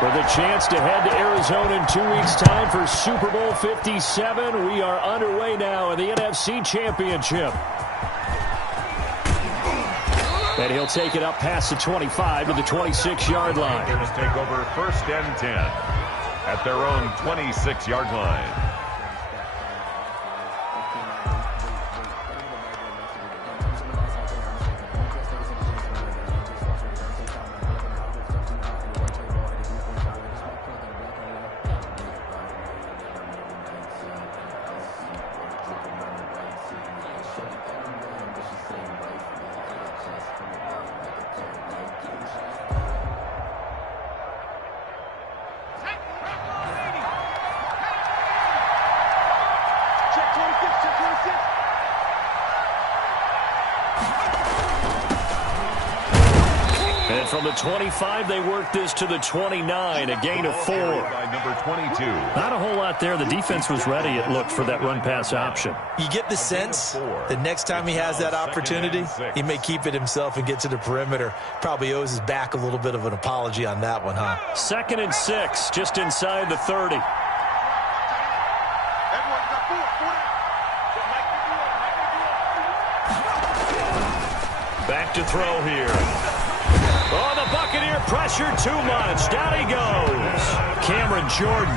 With a chance to head to Arizona in 2 weeks' time for Super Bowl 57. We are underway now in the NFC Championship. And he'll take it up past the 25 to the 26-yard line. Packers take over 1st and 10 at their own 26-yard line. And from the 25, they work this to the 29, a gain of 4. By number 22. Not a whole lot there. The defense was ready, it looked, for that run-pass option. You get the sense the next time he has that opportunity, he may keep it himself and get to the perimeter. Probably owes his back a little bit of an apology on that one, huh? 2nd and 6, just inside the 30. Back to throw here. Oh, the Buccaneer pressure too much. Down he goes. Cameron Jordan.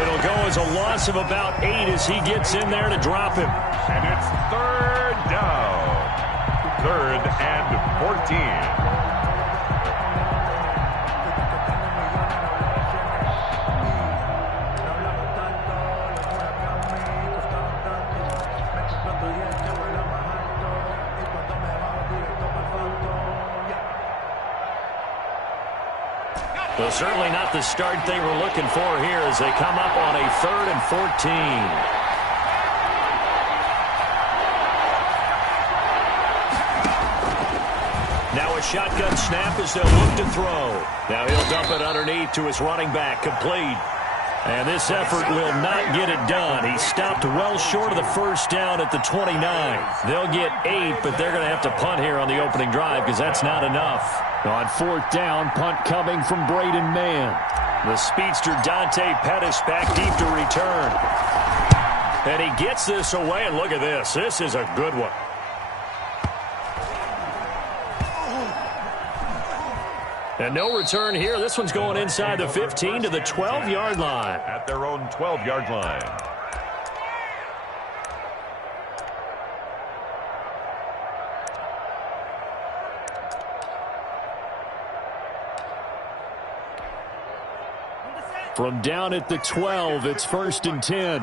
It'll go as a loss of about 8 as he gets in there to drop him. And it's 3rd down. 3rd and 14. Well, certainly not the start they were looking for here as they come up on a 3rd and 14. Now a shotgun snap as they'll look to throw. Now he'll dump it underneath to his running back, complete. And this effort will not get it done. He stopped well short of the 1st down at the 29. They'll get 8, but they're going to have to punt here on the opening drive because that's not enough. On 4th down, punt coming from Braden Mann. The speedster Dante Pettis back deep to return. And he gets this away, and look at this. This is a good one. And no return here. This one's going inside the 15 to the 12-yard line. At their own 12-yard line. From down at the 12, it's 1st and 10.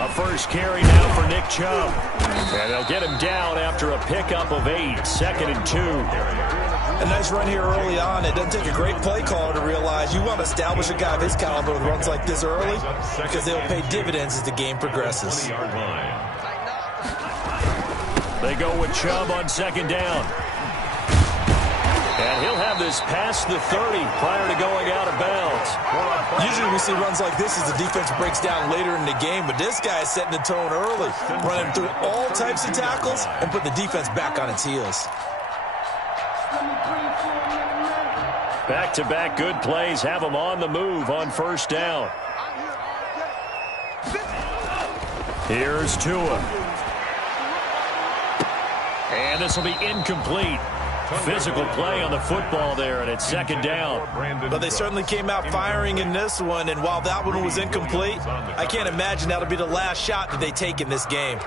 A first carry now for Nick Chubb. And they'll get him down after a pickup of 8. 2nd and 2. A nice run here early on. It doesn't take a great play caller to realize you want to establish a guy of his caliber with runs like this early because they'll pay dividends as the game progresses. They go with Chubb on 2nd down. And he'll have this past the 30 prior to going out of bounds. Usually we see runs like this as the defense breaks down later in the game, but this guy is setting the tone early, running through all types of tackles and putting the defense back on its heels. Back-to-back good plays have them on the move on 1st down. Here's Tua. And this will be incomplete. Physical play on the football there, and it's 2nd down. But they certainly came out firing in this one, and while that one was incomplete, I can't imagine that'll be the last shot that they take in this game.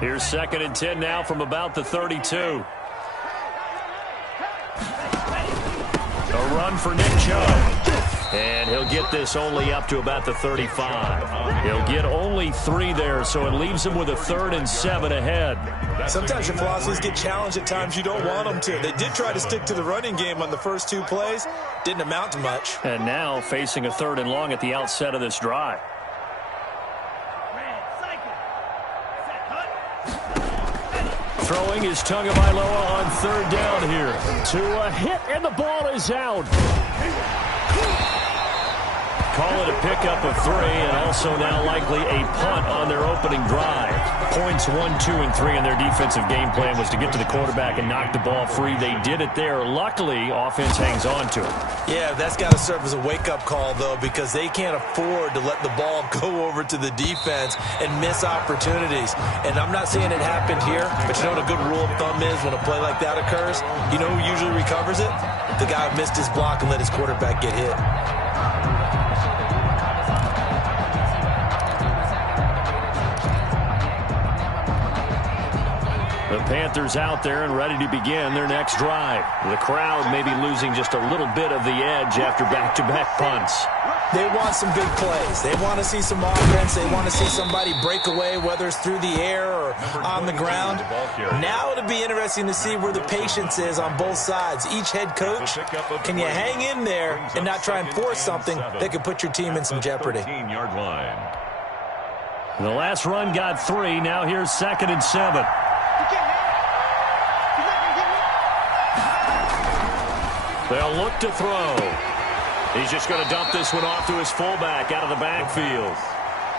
Here's 2nd and 10 now from about the 32. A run for Nick Chubb. And he'll get this only up to about the 35. He'll get only 3 there, so it leaves him with a 3rd and 7 ahead. Sometimes your philosophies get challenged at times you don't want them to. They did try to stick to the running game on the first 2 plays. Didn't amount to much. And now facing a 3rd and long at the outset of this drive. Throwing is Tagovailoa on 3rd down here. To a hit, and the ball is out. call it a pickup of 3, and also now likely a punt on their opening drive. Points 1, 2, and 3 in their defensive game plan was to get to the quarterback and knock the ball free. They did it there. Luckily, offense hangs on to it. Yeah, that's got to serve as a wake-up call, though, because they can't afford to let the ball go over to the defense and miss opportunities. And I'm not saying it happened here, but you know what a good rule of thumb is when a play like that occurs? You know who usually recovers it? The guy who missed his block and let his quarterback get hit. The Panthers out there and ready to begin their next drive. The crowd may be losing just a little bit of the edge after back-to-back punts. They want some big plays. They want to see some offense. They want to see somebody break away, whether it's through the air or on the ground. Now it'll be interesting to see where the patience is on both sides. Each head coach, can you hang in there and not try and force something that could put your team in some jeopardy? The last run got 3. Now here's 2nd and 7. They'll look to throw. He's just going to dump this one off to his fullback out of the backfield.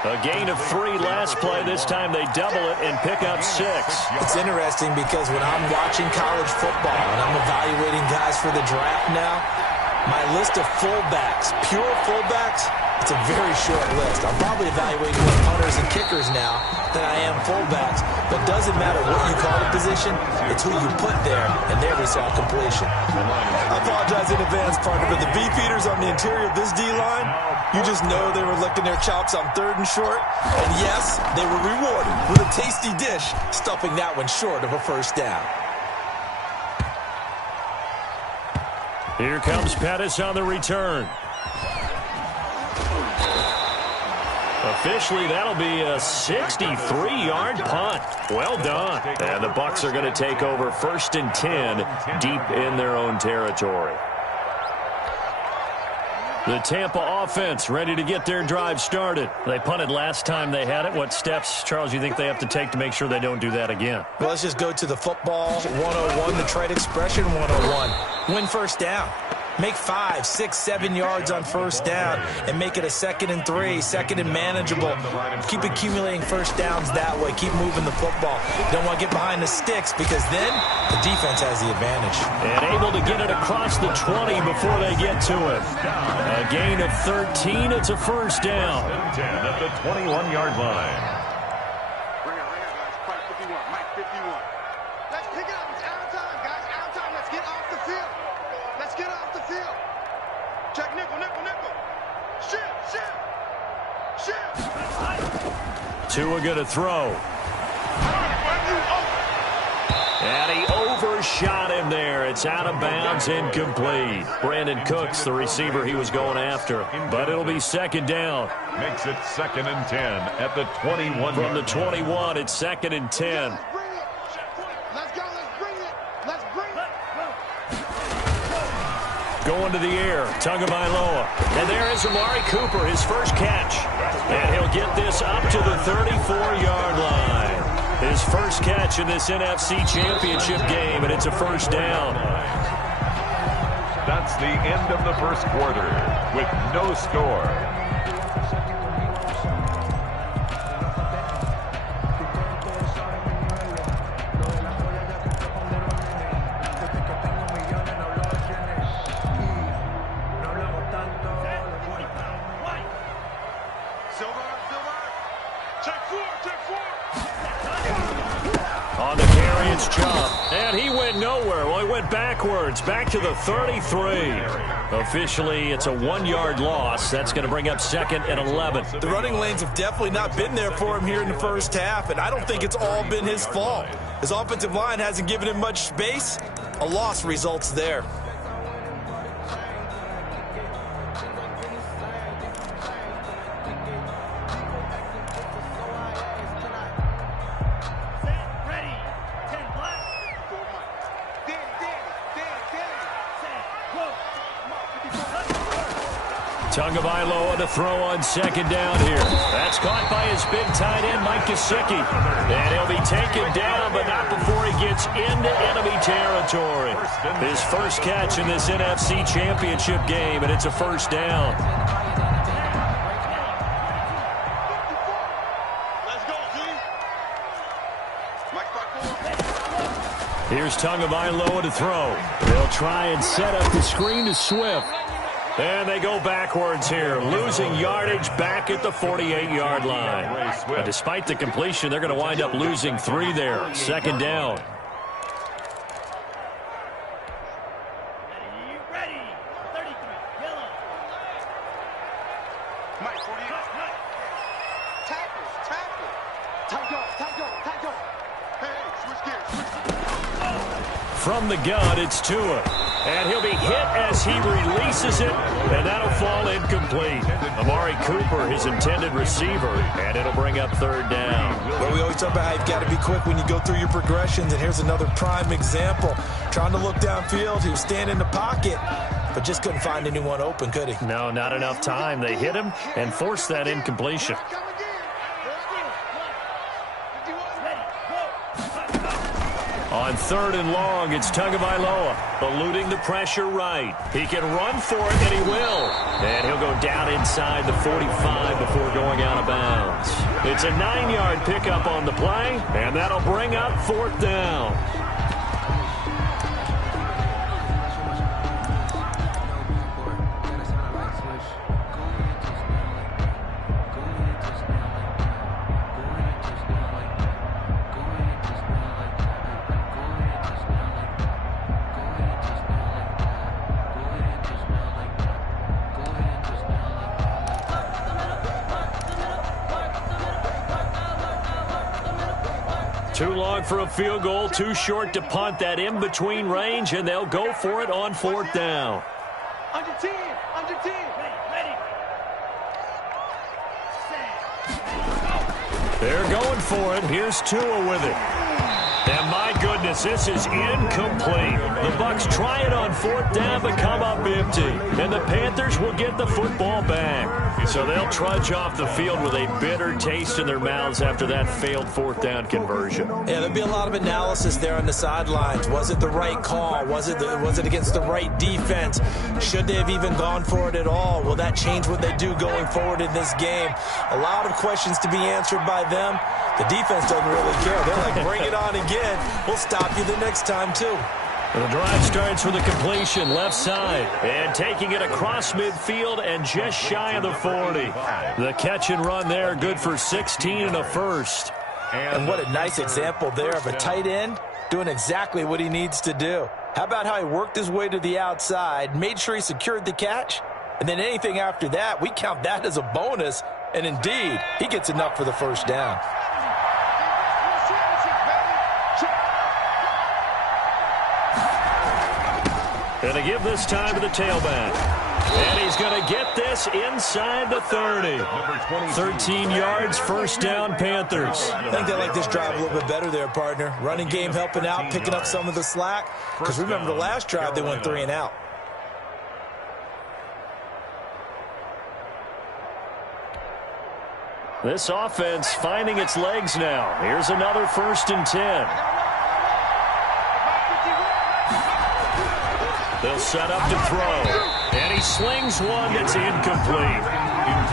A gain of 3 last play. This time they double it and pick up 6. It's interesting because when I'm watching college football and I'm evaluating guys for the draft now, my list of fullbacks, pure fullbacks, it's a very short list. I'm probably evaluating more punters and kickers now than I am fullbacks. But it doesn't matter what you call the position, it's who you put there, and there we saw completion. I apologize in advance, partner, but the beefeaters on the interior of this D-line, you just know they were licking their chops on 3rd and short. And yes, they were rewarded with a tasty dish, stuffing that one short of a first down. Here comes Pettis on the return. Officially, that'll be a 63-yard punt. Well done. And the Bucs are going to take over 1st and 10 deep in their own territory. The Tampa offense ready to get their drive started. They punted last time they had it. What steps, Charles, you think they have to take to make sure they don't do that again? Well, let's just go to the football 101, the trade expression 101. Win first down. Make 5, 6, 7 yards on first down and make it a 2nd and 3, 2nd and manageable. Keep accumulating first downs that way. Keep moving the football. Don't want to get behind the sticks because then the defense has the advantage. And able to get it across the 20 before they get to it. A gain of 13. It's a first down. 10 at the 21-yard line. Bring it, guys. Mike 51. Mike 51. Let's pick it up. It's out of time, guys. Out of time. Let's get off the field. Let's get off the field. Check nickel, nickel, nickel. Shift. Tua going to throw. And he overshot him there. It's out of bounds, incomplete. Brandon Cooks, the receiver he was going after. But it'll be 2nd down. Makes it 2nd and 10 at the 21. From the 21, it's 2nd and 10. Let's go. Let's bring it. Let's bring it. Going to the air, Tagovailoa. And there is Amari Cooper, his first catch. And he'll get this up to the 34-yard line. His first catch in this NFC Championship game, and it's a first down. That's the end of the first quarter with no score. On the carry, it's Chubb. And he went nowhere. Well, he went backwards, back to the 33. Officially, it's a 1-yard loss. That's going to bring up 2nd and 11. The running lanes have definitely not been there for him here in the first half, and I don't think it's all been his fault. His offensive line hasn't given him much space. A loss results there. Tagovailoa to throw on 2nd down here. That's caught by his big tight end, Mike Gesicki. And he'll be taken down, but not before he gets into enemy territory. His first catch in this NFC Championship game, and it's a first down. Here's Tagovailoa to throw. They'll try and set up the screen to Swift. And they go backwards here, losing yardage back at the 48-yard line. But despite the completion, they're going to wind up losing 3 there. Second down. From the gun, it's Tua. And he'll be hit as he releases it, and that'll fall incomplete. Amari Cooper, his intended receiver, and it'll bring up third down. Well, we always talk about how you've got to be quick when you go through your progressions, and here's another prime example. Trying to look downfield, he was standing in the pocket, but just couldn't find anyone open, could he? No, not enough time. They hit him and forced that incompletion. On third and long, it's Tagovailoa, eluding the pressure right. He can run for it, and he will. And he'll go down inside the 45 before going out of bounds. It's a 9-yard pickup on the play, and that'll bring up fourth down. Too long for a field goal, too short to punt. That in-between range, and they'll go for it on fourth down. Under 10, under 10. Ready. They're going for it. Here's Tua with it. And my goodness, this is incomplete. The Bucs try it on fourth down, but come up empty. And the Panthers will get the football back. So they'll trudge off the field with a bitter taste in their mouths after that failed fourth down conversion. Yeah, there'll be a lot of analysis there on the sidelines. Was it the right call? Was it against the right defense? Should they have even gone for it at all? Will that change what they do going forward in this game? A lot of questions to be answered by them. The defense doesn't really care. They're like, bring it on again. We'll stop you the next time, too. The drive starts with a completion left side. And taking it across midfield and just shy of the 40. The catch and run there, good for 16 and a first. And what a nice example there of a tight end doing exactly what he needs to do. How about how he worked his way to the outside, made sure he secured the catch, and then anything after that, we count that as a bonus. And indeed, he gets enough for the first down. And to give this time to the tailback. And he's going to get this inside the 30. 13 yards, first down, Panthers. I think they like this drive a little bit better there, partner. Running game helping out, picking up some of the slack. Because remember the last drive, they went 3 and out. This offense finding its legs now. Here's another 1st and 10. They'll set up to throw. And he slings one that's incomplete.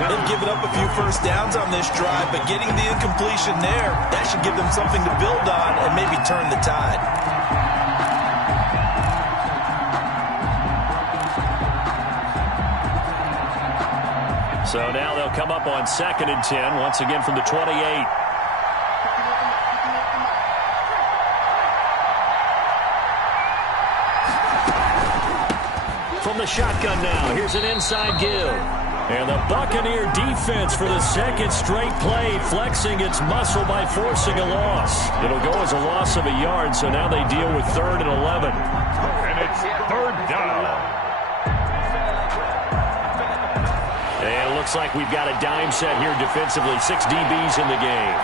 They've given up a few first downs on this drive, but getting the incompletion there, that should give them something to build on and maybe turn the tide. So now they'll come up on 2nd and 10, once again from the 28. From the shotgun now, here's an inside give. And the Buccaneer defense for the second straight play, flexing its muscle by forcing a loss. It'll go as a loss of a yard, so now they deal with 3rd and 11. And it's 3rd down. And it looks like we've got a dime set here defensively. 6 DBs in the game.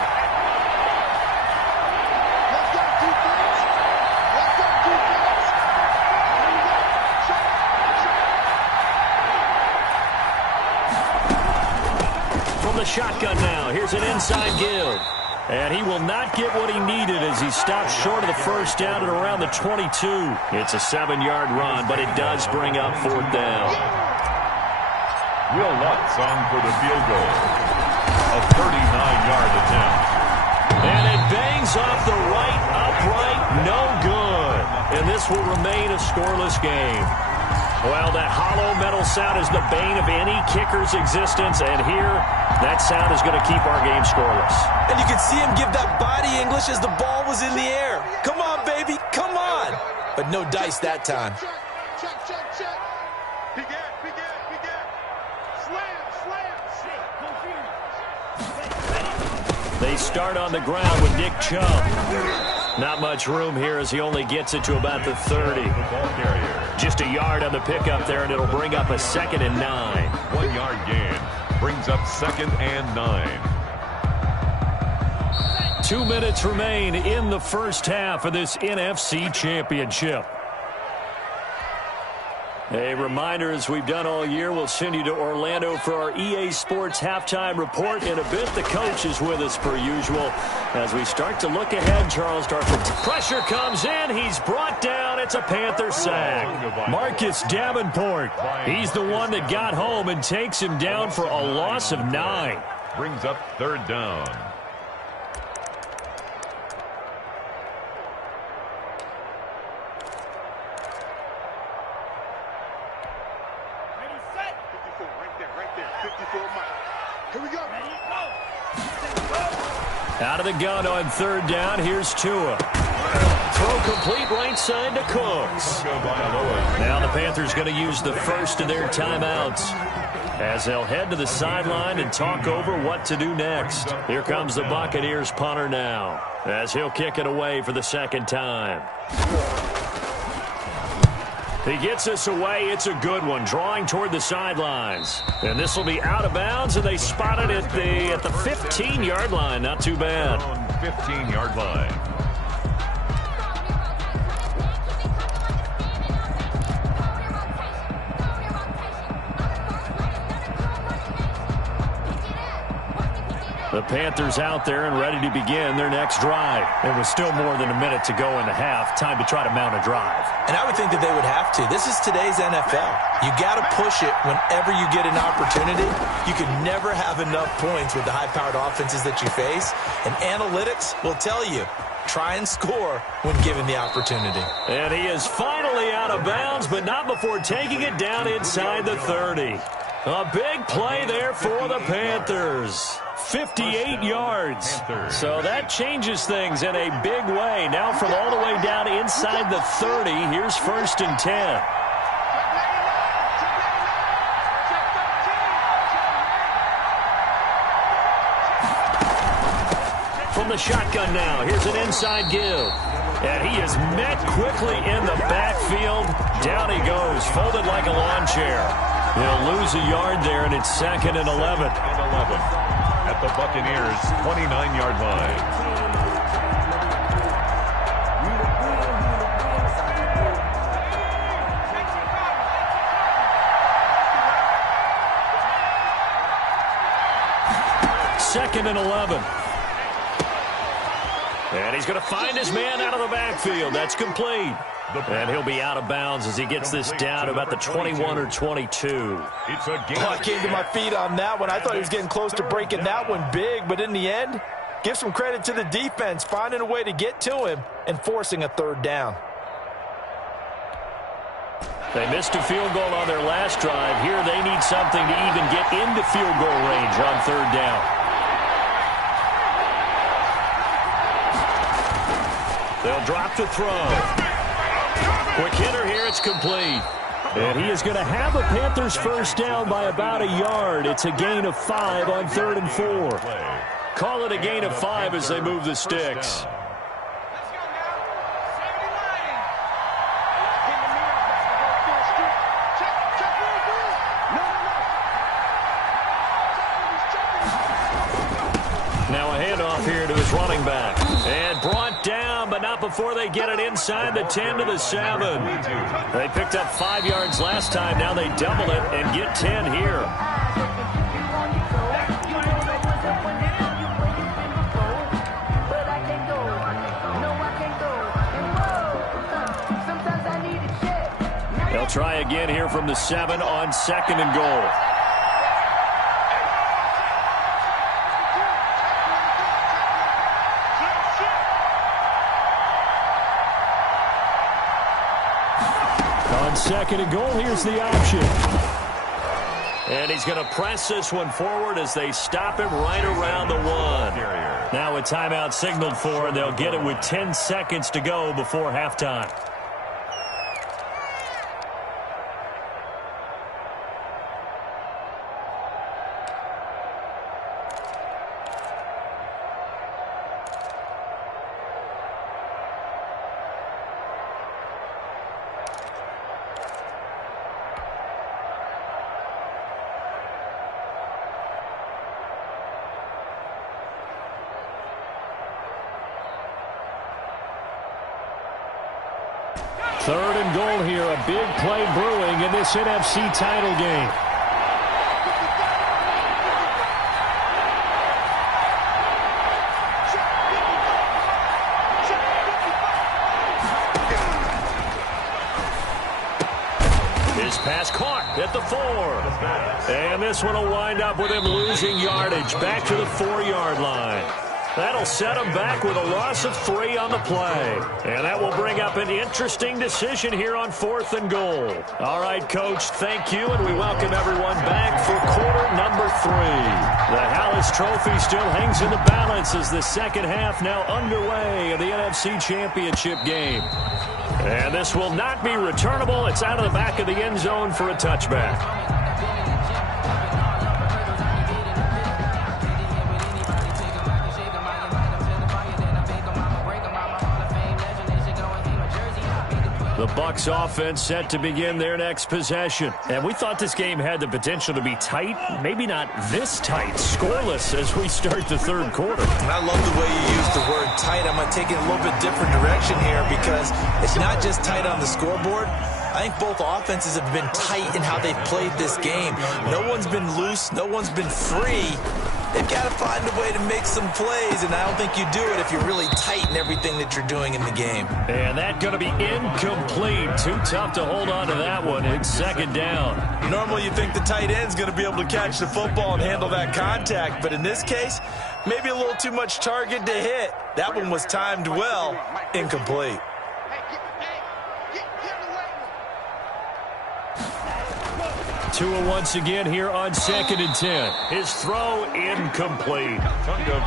From the shotgun now, here's an inside give. And he will not get what he needed as he stopped short of the first down at around the 22. It's a 7-yard run, but it does bring up 4th down. Will Lutz on for the field goal. A 39-yard attempt. And it bangs off the right this will remain a scoreless game. Well, that hollow metal sound is the bane of any kicker's existence, and here, that sound is going to keep our game scoreless. And you can see him give that body English as the ball was in the air. Come on, baby, come on. But no dice that time. Check. Big in. Slam. They start on the ground with Nick Chubb. Not much room here as he only gets it to about the 30. Just a yard on the pickup there, and it'll bring up a 2nd and 9. 1 yard gain brings up 2nd and 9. 2 minutes remain in the first half of this NFC Championship. A reminder, as we've done all year, we'll send you to Orlando for our EA Sports halftime report. In a bit, the coach is with us per usual. As we start to look ahead, Charles Darford. Pressure comes in. He's brought down. It's a Panther sack. Marcus Davenport. He's the one that got home and takes him down for a loss of 9. Brings up 3rd down. Out of the gun on 3rd down. Here's Tua. Throw complete right side to Cooks. Now the Panthers going to use the first of their timeouts as they'll head to the sideline and talk over what to do next. Here comes the Buccaneers punter now as he'll kick it away for the 2nd time. He gets us away. It's a good one, drawing toward the sidelines. And this will be out of bounds, and they spot it at the 15-yard line. Not too bad. 15-yard line. The Panthers out there and ready to begin their next drive. It was still more than a minute to go in the half. Time to try to mount a drive. And I would think that they would have to. This is today's NFL. You got to push it whenever you get an opportunity. You can never have enough points with the high-powered offenses that you face. And analytics will tell you, try and score when given the opportunity. And he is finally out of bounds, but not before taking it down inside the 30. A big play there for the Panthers. 58 yards. So that changes things in a big way. Now from all the way down inside the 30, here's 1st and 10. From the shotgun now, here's an inside give. And he is met quickly in the backfield. Down he goes, folded like a lawn chair. He'll lose a yard there, and it's 2nd and 11. At the Buccaneers' 29-yard line. Second and 11. And he's going to find his man out of the backfield. That's complete. And he'll be out of bounds as he gets this down to about the 21 or 22. It's a game. I came to my feet on that one. I thought he was getting close to breaking that one big, but in the end, give some credit to the defense, finding a way to get to him and forcing a 3rd down. They missed a field goal on their last drive. Here they need something to even get into field goal range on 3rd down. They'll drop to throw. Quick hitter here, it's complete. And he is going to have a Panthers 1st down by about a yard. It's a gain of 5 on 3rd and 4. Call it a gain of 5 as they move the sticks. Now a handoff here to his running back. And brought down, but not before they get it inside the 10 to the 7. They picked up 5 yards last time. Now they double it and get 10 here. They'll try again here from the 7 on 2nd and goal. On 2nd and goal, here's the option. And he's going to press this one forward as they stop him right around the 1. Now a timeout signaled for, and they'll get it with 10 seconds to go before halftime. Third and goal here. A big play brewing in this NFC title game. His pass caught at the 4. And this one will wind up with him losing yardage back to the 4-yard line. That'll set him back with a loss of 3 on the play. And that will bring up an interesting decision here on 4th and goal. All right, Coach, thank you, and we welcome everyone back for quarter number 3. The Hallis Trophy still hangs in the balance as the second half now underway of the NFC Championship game. And this will not be returnable. It's out of the back of the end zone for a touchback. The Bucs offense set to begin their next possession. And we thought this game had the potential to be tight, maybe not this tight, scoreless as we start the third quarter. And I love the way you use the word tight. I'm going to take it a little bit different direction here because it's not just tight on the scoreboard. I think both offenses have been tight in how they've played this game. No one's been loose. No one's been free. They've got to find a way to make some plays, and I don't think you do it if you're really tight in everything that you're doing in the game. And that's going to be incomplete. Too tough to hold on to that one. It's second down. Normally you think the tight end's going to be able to catch the football and handle that contact, but in this case, maybe a little too much target to hit. That one was timed well, incomplete. Tua once again here on 2nd and 10. His throw incomplete.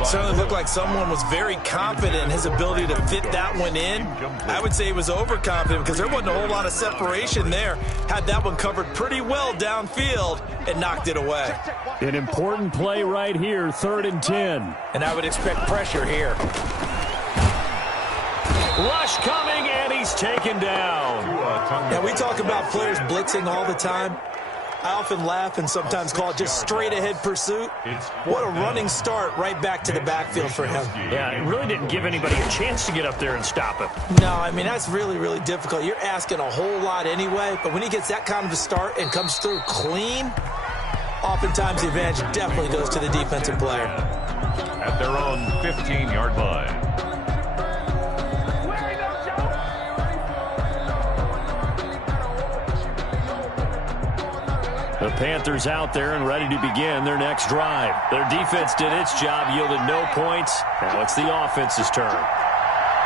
Certainly looked like someone was very confident in his ability to fit that one in. I would say he was overconfident because there wasn't a whole lot of separation there. Had that one covered pretty well downfield and knocked it away. An important play right here, 3rd and 10. And I would expect pressure here. Rush coming, and he's taken down. Now, we talk about players blitzing all the time. I often laugh and sometimes call it just straight-ahead pursuit. What a running start right back to the backfield for him. Yeah, it really didn't give anybody a chance to get up there and stop him. No, I mean, that's really, really difficult. You're asking a whole lot anyway, but when he gets that kind of a start and comes through clean, oftentimes the advantage definitely goes to the defensive player. At their own 15-yard line. The Panthers out there and ready to begin their next drive. Their defense did its job, yielded no points. Now it's the offense's turn.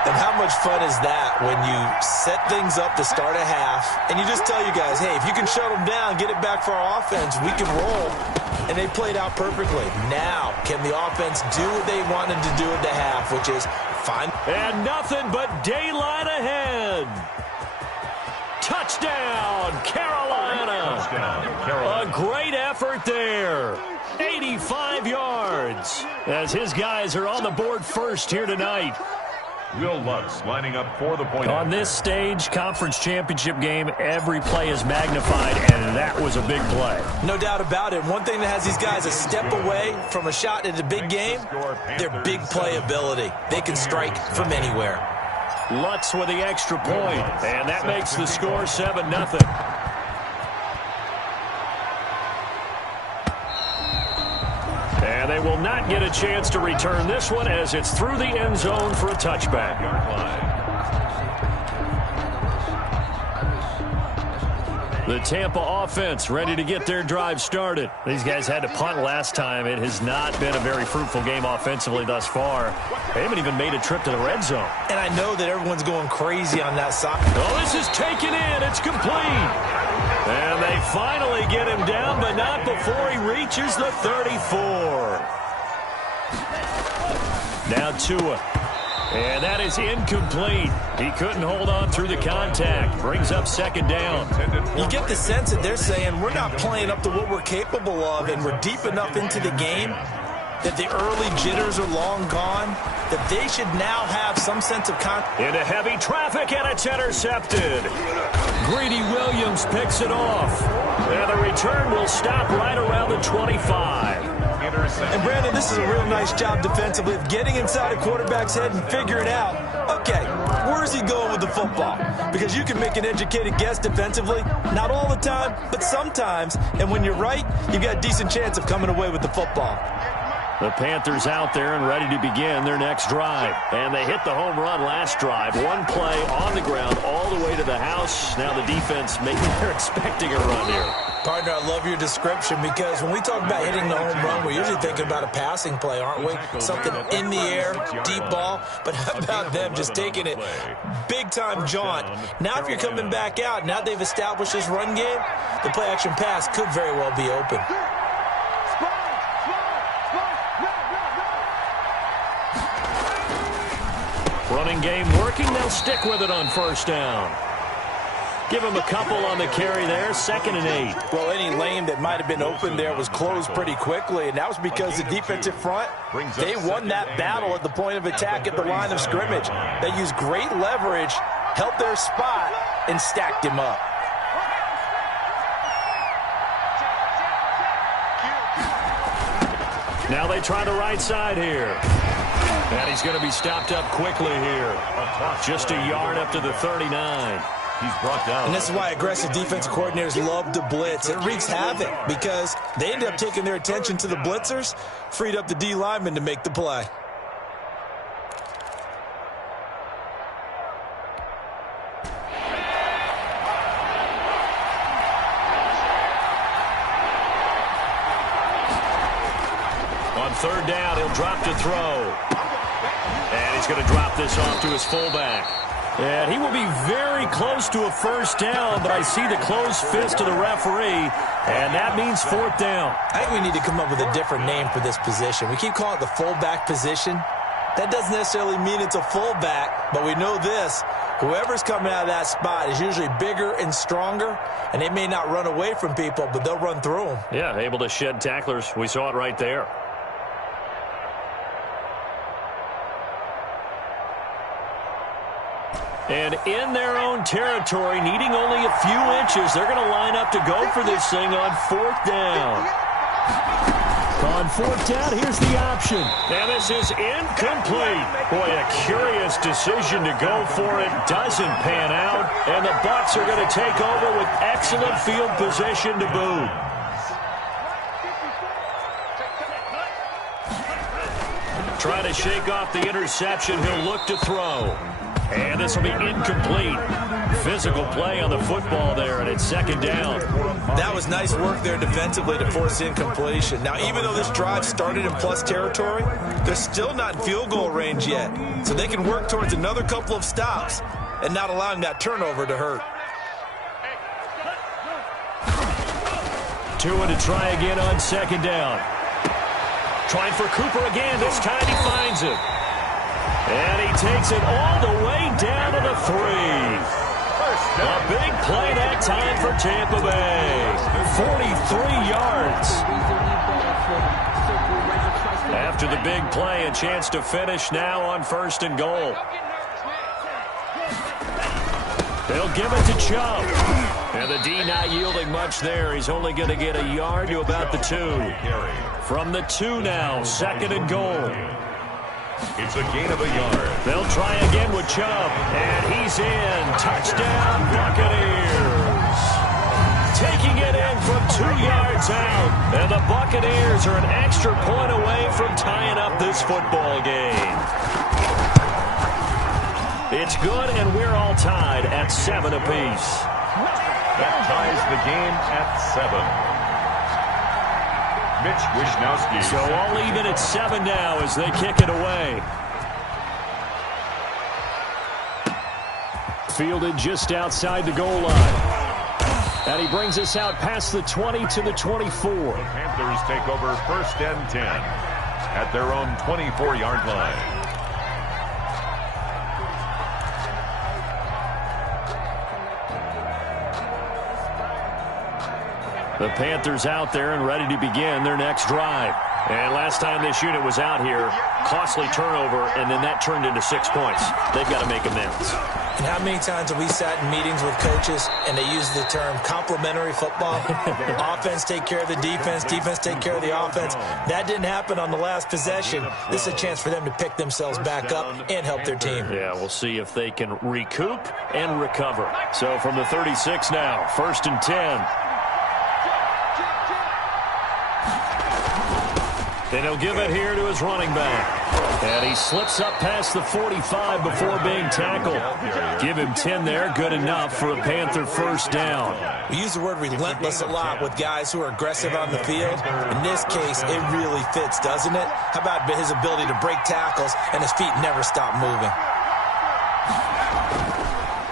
And how much fun is that when you set things up to start a half and you just tell you guys, hey, if you can shut them down, get it back for our offense, we can roll. And they played out perfectly. Now, can the offense do what they wanted to do at the half, which is find. And nothing but daylight ahead. Touchdown, Carolina. A great effort there. 85 yards as his guys are on the board first here tonight. Will Lutz lining up for the point. On this stage, conference championship game, every play is magnified, and that was a big play. No doubt about it. One thing that has these guys a step away from a shot at a big game, their big play ability. They can strike from anywhere. Lutz with the extra point, and that makes the score 7-0. And they will not get a chance to return this one as it's through the end zone for a touchback. The Tampa offense ready to get their drive started. These guys had to punt last time. It has not been a very fruitful game offensively thus far. They haven't even made a trip to the red zone. And I know that everyone's going crazy on that side. Oh, this is taken in. It's complete. And they finally get him down, but not before he reaches the 34. Now Tua. And that is incomplete. He couldn't hold on through the contact. Brings up second down. You get the sense that they're saying we're not playing up to what we're capable of, and we're deep enough into the game that the early jitters are long gone, that they should now have some sense of into heavy traffic, and it's intercepted. Greedy Williams picks it off. And the return will stop right around the 25. And, Brandon, this is a real nice job defensively of getting inside a quarterback's head and figuring out, okay, where's he going with the football? Because you can make an educated guess defensively, not all the time, but sometimes. And when you're right, you've got a decent chance of coming away with the football. The Panthers out there and ready to begin their next drive. And they hit the home run last drive. One play on the ground all the way to the house. Now the defense, maybe they're expecting a run here. Partner, I love your description because when we talk about hitting the home run, we're usually thinking about a passing play, aren't we? Something in the air, deep ball. But how about them just taking it big-time jaunt? Now if you're coming back out, now they've established this run game, the play-action pass could very well be open. Running game working. They'll stick with it on first down. Give him a couple on the carry there. 2nd and 8. Well, any lane that might have been open there was closed pretty quickly, and that was because the defensive front, they won that battle at the point of attack at the line of scrimmage. They used great leverage, held their spot, and stacked him up. Now they try the right side here. And he's going to be stopped up quickly here. Just a yard up to the 39. He's brought down. And this is why aggressive defensive coordinators love to blitz. It wreaks havoc because they end up taking their attention to the blitzers, freed up the D lineman to make the play. On third down, he'll drop to throw. And he's going to drop this off to his fullback. And he will be very close to a first down, but I see the closed fist of the referee, and that means 4th down. I think we need to come up with a different name for this position. We keep calling it the fullback position. That doesn't necessarily mean it's a fullback, but we know this. Whoever's coming out of that spot is usually bigger and stronger, and they may not run away from people, but they'll run through them. Yeah, able to shed tacklers. We saw it right there. And in their own territory, needing only a few inches, they're going to line up to go for this thing on 4th down. On 4th down, here's the option. And this is incomplete. Boy, a curious decision to go for it. Doesn't pan out. And the Bucs are going to take over with excellent field position to boot. Trying to shake off the interception. He'll look to throw. And this will be incomplete. Physical play on the football there, and it's 2nd down. That was nice work there defensively to force incompletion. Now, even though this drive started in plus territory, they're still not in field goal range yet. So they can work towards another couple of stops and not allowing that turnover to hurt. Tua to try again on 2nd down. Trying for Cooper again. This time he finds it. And he takes it all the way down to the 3. A big play that time for Tampa Bay. 43 yards. After the big play, a chance to finish now on 1st and goal. They'll give it to Chubb. And the D not yielding much there. He's only going to get a yard to about the 2. From the 2 now, 2nd and goal. It's a gain of a yard. They'll try again with Chubb, and he's in. Touchdown, Buccaneers. Taking it in from 2 yards out, and the Buccaneers are an extra point away from tying up this football game. It's good, and we're all tied at 7 apiece. That ties the game at 7. Mitch Wishnowski. So all even at 7 now as they kick it away. Fielded just outside the goal line. And he brings us out past the 20 to the 24. The Panthers take over 1st and 10 at their own 24-yard line. The Panthers out there and ready to begin their next drive. And last time this unit was out here, costly turnover, and then that turned into 6 points. They've got to make amends. And how many times have we sat in meetings with coaches and they use the term complementary football? Offense take care of the defense, defense take care of the offense. That didn't happen on the last possession. This is a chance for them to pick themselves back up and help their team. Yeah, we'll see if they can recoup and recover. So from the 36 now, 1st and 10. And he'll give it here to his running back. And he slips up past the 45 before being tackled. Give him 10 there, good enough for a Panther first down. We use the word relentless a lot with guys who are aggressive on the field. In this case, it really fits, doesn't it? How about his ability to break tackles and his feet never stop moving?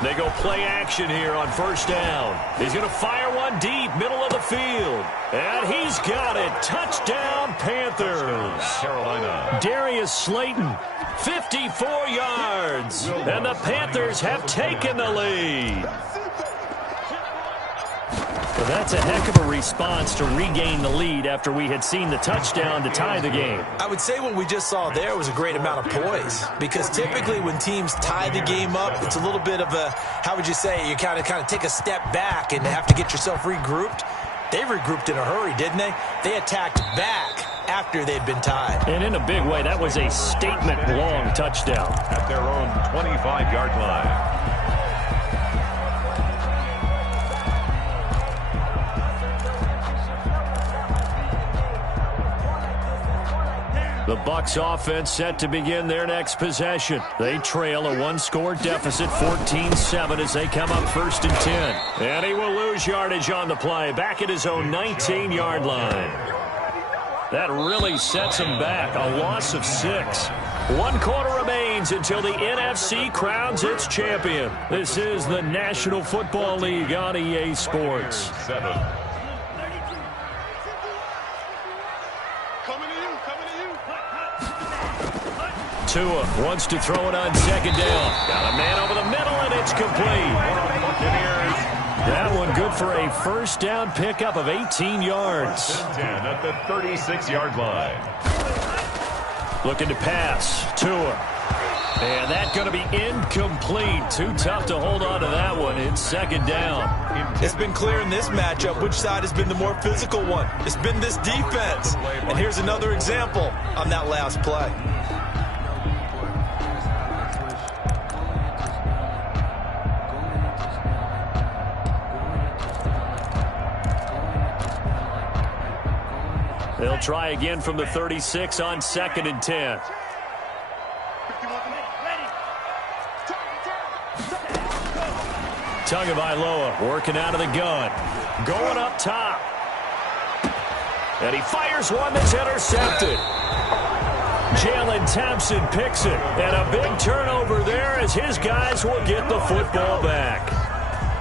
They go play action here on 1st down. He's going to fire one deep, middle of the field. And he's got it. Touchdown, Panthers. Carolina. Darius Slayton, 54 yards. And the Panthers have taken the lead. Well, that's a heck of a response to regain the lead after we had seen the touchdown to tie the game. I would say what we just saw there was a great amount of poise, because typically when teams tie the game up, it's a little bit of a, how would you say, you kind of take a step back and have to get yourself regrouped. They regrouped in a hurry, didn't they? They attacked back after they'd been tied. And in a big way, that was a statement-long touchdown. At their own 25-yard line. The Bucs offense set to begin their next possession. They trail a one-score deficit, 14-7, as they come up 1st and 10. And he will lose yardage on the play, back at his own 19-yard line. That really sets him back, a loss of 6. 1 quarter remains until the NFC crowns its champion. This is the National Football League on EA Sports. 7. Tua wants to throw it on 2nd down. Got a man over the middle, and it's complete. That one good for a first down pickup of 18 yards. 10 at the 36-yard line. Looking to pass. Tua. And that's going to be incomplete. Too tough to hold on to that one. It's 2nd down. It's been clear in this matchup which side has been the more physical one. It's been this defense. And here's another example on that last play. They'll try again from the 36 on 2nd and 10. Tagovailoa working out of the gun. Going up top. And he fires one that's intercepted. Jalen Thompson picks it. And a big turnover there as his guys will get the football back.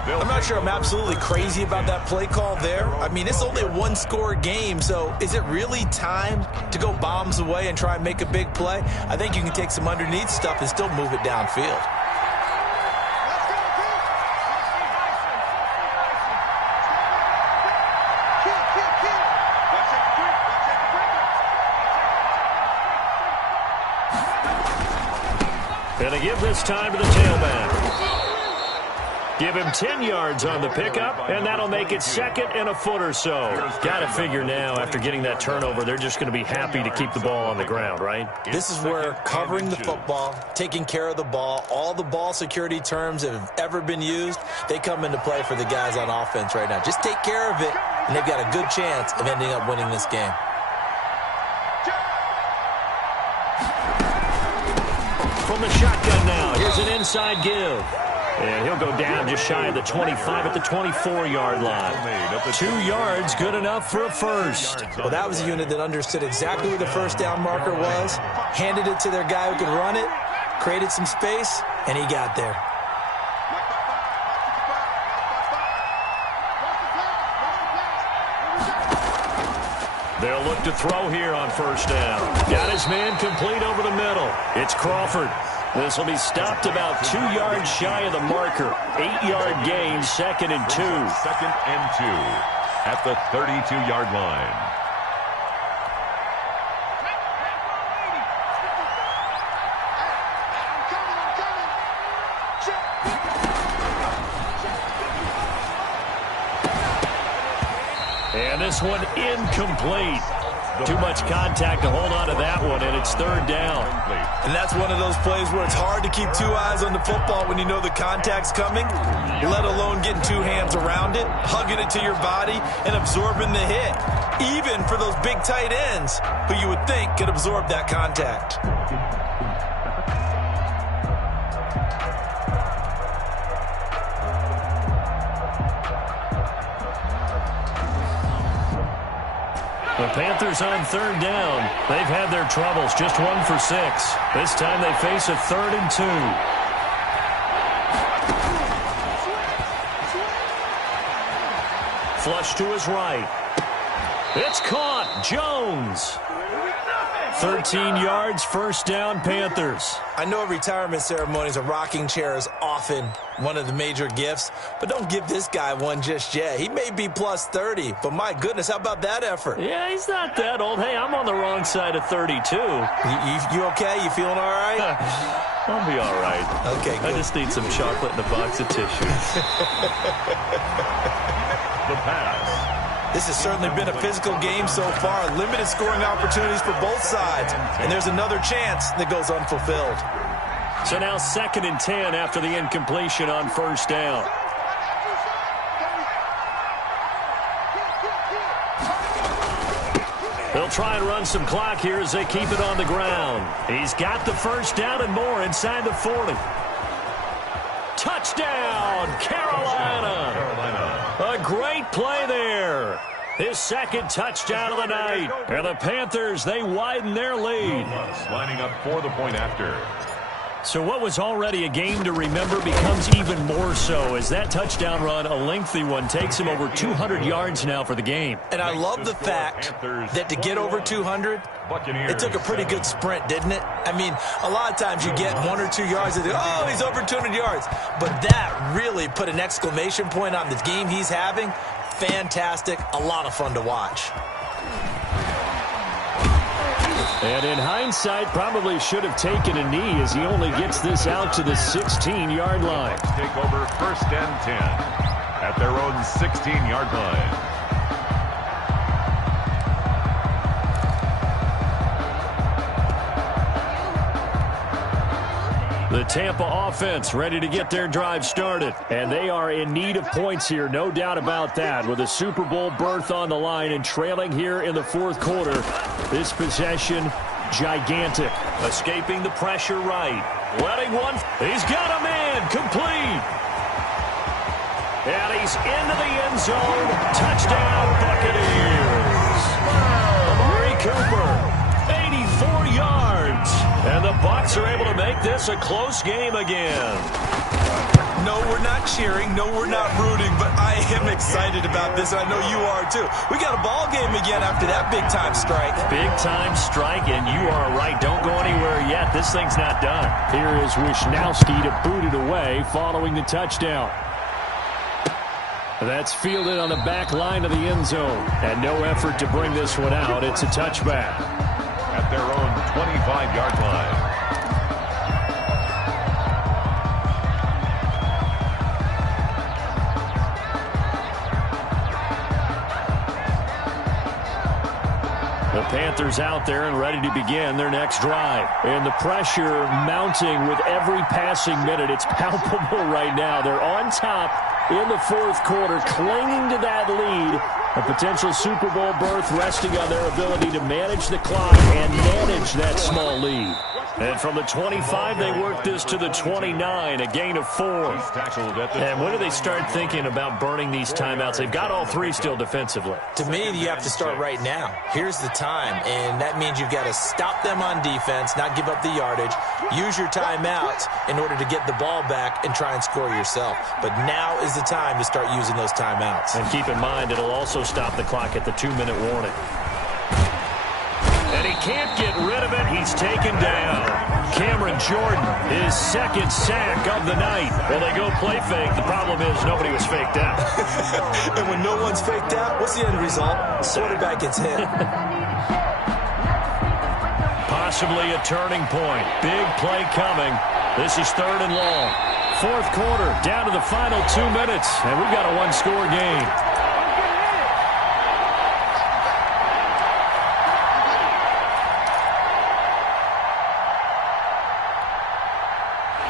I'm not sure I'm absolutely crazy about that play call there. I mean, it's only a one-score game, so is it really time to go bombs away and try and make a big play? I think you can take some underneath stuff and still move it downfield. And they give this time to the tailback. Give him 10 yards on the pickup, and that'll make it 2nd and a foot or so. Got to figure now, after getting that turnover, they're just going to be happy to keep the ball on the ground, right? This is where covering the football, taking care of the ball, all the ball security terms that have ever been used, they come into play for the guys on offense right now. Just take care of it, and they've got a good chance of ending up winning this game. From the shotgun now, here's Here's an inside give. And he'll go down just shy of the 25 at the 24-yard line. 2 yards, good enough for a first. Well, that was a unit that understood exactly where the first down marker was, handed it to their guy who could run it, created some space, and he got there. They'll look to throw here on first down. Got his man complete over the middle. It's Crawford. This will be stopped about 2 yards shy of the marker. 8-yard gain, 2nd and 2. 2nd and 2 at the 32-yard line. And this one incomplete. Too much contact to hold on to that one, and it's 3rd down. And that's one of those plays where it's hard to keep 2 eyes on the football when you know the contact's coming, let alone getting 2 hands around it, hugging it to your body, and absorbing the hit, even for those big tight ends who you would think could absorb that contact. The Panthers on 3rd down. They've had their troubles, just 1 for 6. This time they face a 3rd and 2. Flush to his right. It's caught. Jones. 13 yards, 1st down, Panthers. I know at retirement ceremonies, a rocking chair is often one of the major gifts, but don't give this guy one just yet. He may be plus 30, but my goodness, how about that effort? Yeah, he's not that old. Hey, I'm on the wrong side of 32. You okay? You feeling all right? I'll be all right. Okay, good. I just need some chocolate and a box of tissues. The pass. This has certainly been a physical game so far. Limited scoring opportunities for both sides. And there's another chance that goes unfulfilled. So now 2nd and 10 after the incompletion on 1st down. They'll try and run some clock here as they keep it on the ground. He's got the 1st down and more inside the 40. Touchdown, Carolina. A great play there. His 2nd touchdown of the night. And the Panthers, they widen their lead. Lining up for the point after. So what was already a game to remember becomes even more so as that touchdown run, a lengthy one, takes him over 200 yards now for the game. And I love the fact that to get over 200, it took a pretty good sprint, didn't it? I mean, a lot of times you get 1 or 2 yards and oh, he's over 200 yards. But that really put an exclamation point on the game he's having. Fantastic, a lot of fun to watch. And in hindsight, probably should have taken a knee as he only gets this out to the 16-yard line. Take over 1st and 10 at their own 16-yard line. The Tampa offense ready to get their drive started. And they are in need of points here, no doubt about that. With a Super Bowl berth on the line and trailing here in the 4th quarter. This possession, gigantic. Escaping the pressure right. Letting one. He's got a man. Complete. And he's into the end zone. Touchdown, Buccaneers. Amari Cooper. 84 yards. And the Bucs are able to make this a close game again. No, we're not cheering. No, we're not rooting. But I am excited about this. I know you are, too. We got a ball game again after that big-time strike. Big-time strike, and you are right. Don't go anywhere yet. This thing's not done. Here is Wisnowski to boot it away following the touchdown. That's fielded on the back line of the end zone. And no effort to bring this one out. It's a touchback. At their own 25-yard line. The Panthers out there and ready to begin their next drive. And the pressure mounting with every passing minute. It's palpable right now. They're on top in the 4th quarter, clinging to that lead A potential Super Bowl berth resting on their ability to manage the clock and manage that small lead. And from the 25, they work this to the 29, a gain of 4. And when do they start thinking about burning these timeouts? They've got all 3 still defensively. To me, you have to start right now. Here's the time, and that means you've got to stop them on defense, not give up the yardage, use your timeouts in order to get the ball back and try and score yourself. But now is the time to start using those timeouts. And keep in mind, it'll also stop the clock at the 2-minute warning. And he can't get rid of it. He's taken down. Cameron Jordan, his second sack of the night. Well, they go play fake. The problem is nobody was faked out. And when no one's faked out, what's the end result? The quarterback gets hit. Possibly a turning point. Big play coming. This is 3rd and long. 4th quarter, down to the final 2 minutes. And we've got a 1-score game.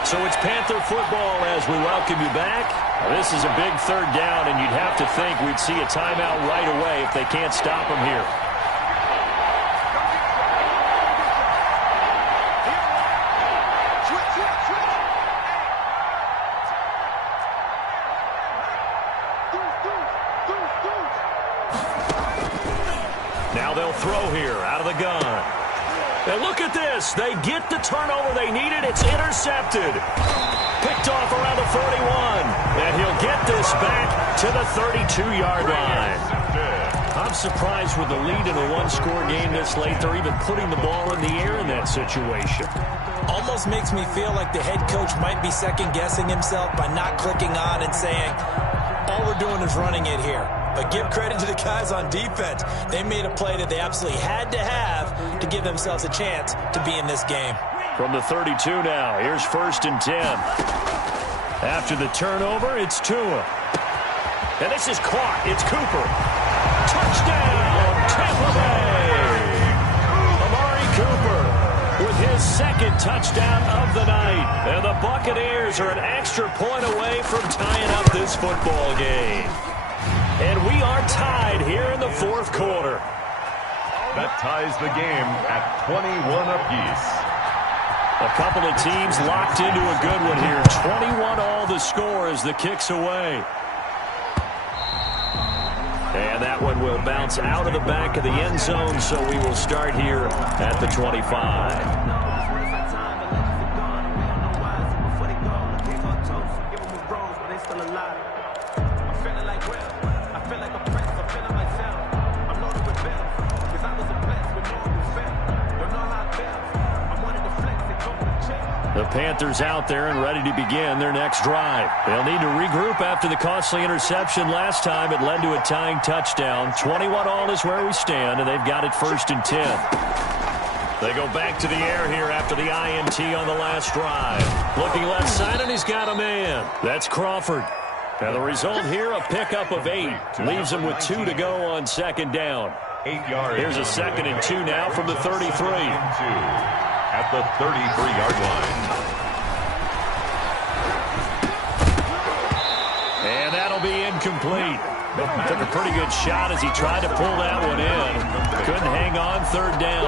So it's Panther football as we welcome you back. This is a big 3rd down, and you'd have to think we'd see a timeout right away if they can't stop them here. Now they'll throw here out of the gun. And look at this. They get the turnover they needed. It's intercepted. Picked off around the 41. And he'll get this back to the 32-yard line. I'm surprised with the lead in a 1-score game this late. They're even putting the ball in the air in that situation. Almost makes me feel like the head coach might be second-guessing himself by not clicking on and saying, all we're doing is running it here. But give credit to the guys on defense. They made a play that they absolutely had to have to give themselves a chance to be in this game. From the 32 now, here's 1st and 10. After the turnover, it's Tua. And this is caught. It's Cooper. Touchdown, Tampa Bay. Amari Cooper with his 2nd touchdown of the night. And the Buccaneers are an extra point away from tying up this football game. And we are tied here in the 4th quarter. That ties the game at 21 apiece. A couple of teams locked into a good one here. 21 all the score as the kick's away. And that one will bounce out of the back of the end zone, so we will start here at the 25. The Panthers out there and ready to begin their next drive. They'll need to regroup after the costly interception last time. It led to a tying touchdown. 21 all is where we stand, and they've got it 1st and 10. They go back to the air here after the INT on the last drive. Looking left side, and he's got a man. That's Crawford. Now the result here, a pickup of 8. Leaves him with 2 to go on 2nd down. 8 yards. Here's a 2nd and 2 now from the 33. At the 33-yard line. And that'll be incomplete. Took a pretty good shot as he tried to pull that one in. Couldn't hang on 3rd down.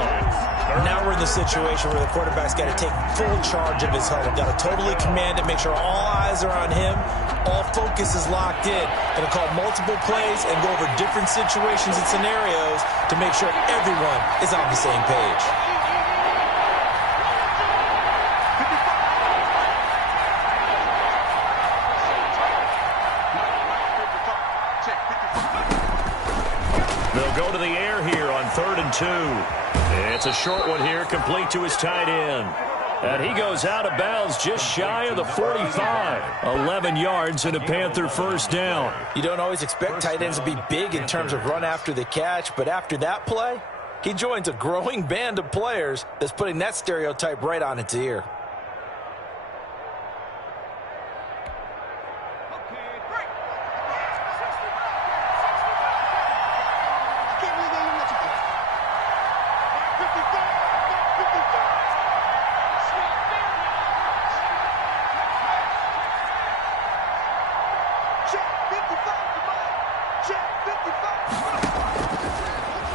Now we're in the situation where the quarterback's got to take full charge of his huddle. Got to totally command it, make sure all eyes are on him. All focus is locked in. Going to call multiple plays and go over different situations and scenarios to make sure everyone is on the same page. They'll go to the air here on 3rd and 2. It's a short one here, complete to his tight end. And he goes out of bounds just shy of the 45. 11 yards and a Panther 1st down. You don't always expect tight ends to be big in terms of run after the catch, but after that play, he joins a growing band of players that's putting that stereotype right on its ear.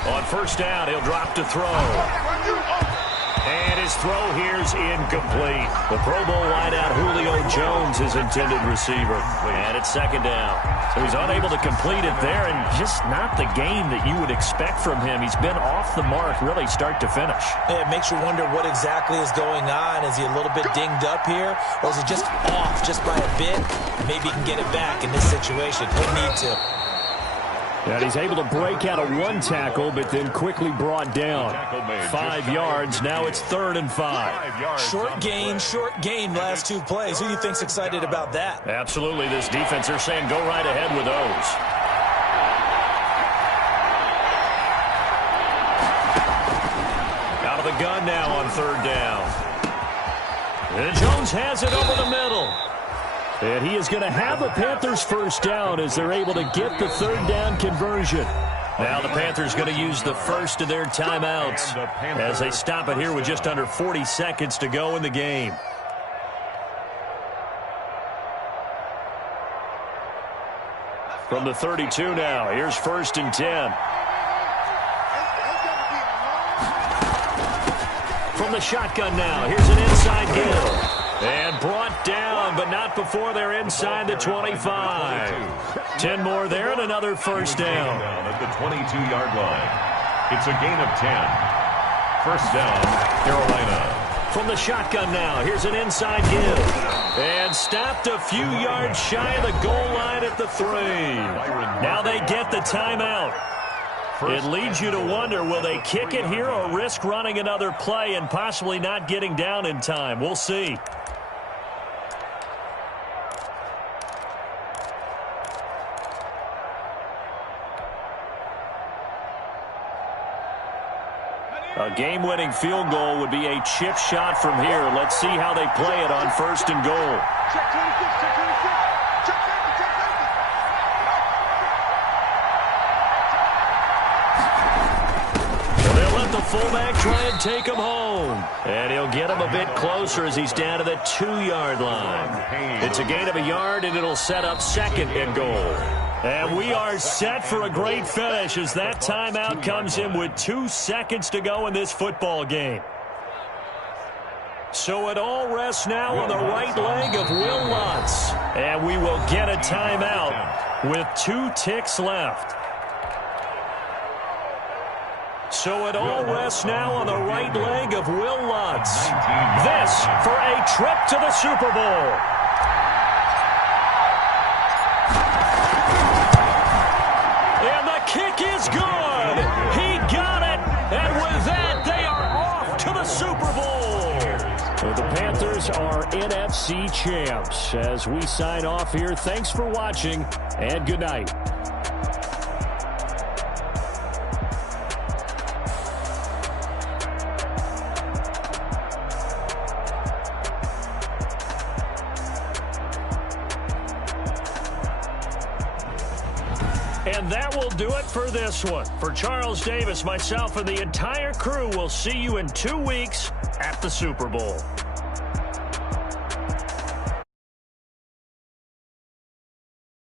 On first down, he'll drop to throw. And his throw here's incomplete. The Pro Bowl wideout Julio Jones, his intended receiver. And it's second down. So he's unable to complete it there, and just not the game that you would expect from him. He's been off the mark, really, start to finish. Yeah, it makes you wonder what exactly is going on. Is he a little bit dinged up here, or is he just off just by a bit? Maybe he can get it back in this situation. He'll need to. And he's able to break out of one tackle, but then quickly brought down. 5 yards. Now it's 3rd and 5. Short gain, last 2 plays. Who do you think's excited about that? Absolutely. This defense, they're saying go right ahead with those. Out of the gun now on 3rd down. And Jones has it over the middle. And he is going to have a Panthers first down as they're able to get the 3rd down conversion. Now the Panthers going to use the first of their timeouts as they stop it here with just under 40 seconds to go in the game. From the 32 now, here's 1st and 10. From the shotgun now, here's an inside give. And brought down, but not before they're inside the 25. 10 more there and another first down. At the 22-yard line. It's a gain of 10. First down, Carolina. From the shotgun now, here's an inside give. And stopped a few yards shy of the goal line at the 3. Now they get the timeout. It leads you to wonder, will they kick it here or risk running another play and possibly not getting down in time? We'll see. A game-winning field goal would be a chip shot from here. Let's see how they play it on 1st and goal. Check 26, check 26. Check safety, check safety. So they'll let the fullback try and take him home. And he'll get him a bit closer as he's down to the 2-yard line. It's a gain of a yard, and it'll set up 2nd and goal. And we are set for a great finish as that timeout comes in with 2 seconds to go in this football game. So it all rests now on the right leg of Will Lutz. And we will get a timeout with 2 ticks left. So it all rests now on the right leg of Will Lutz. This for a trip to the Super Bowl. Kick is good. He got it. And with that, they are off to the Super Bowl. So the Panthers are NFC champs. As we sign off here, thanks for watching, and good night. And that will do it for this one. For Charles Davis, myself, and the entire crew, we'll see you in 2 weeks at the Super Bowl.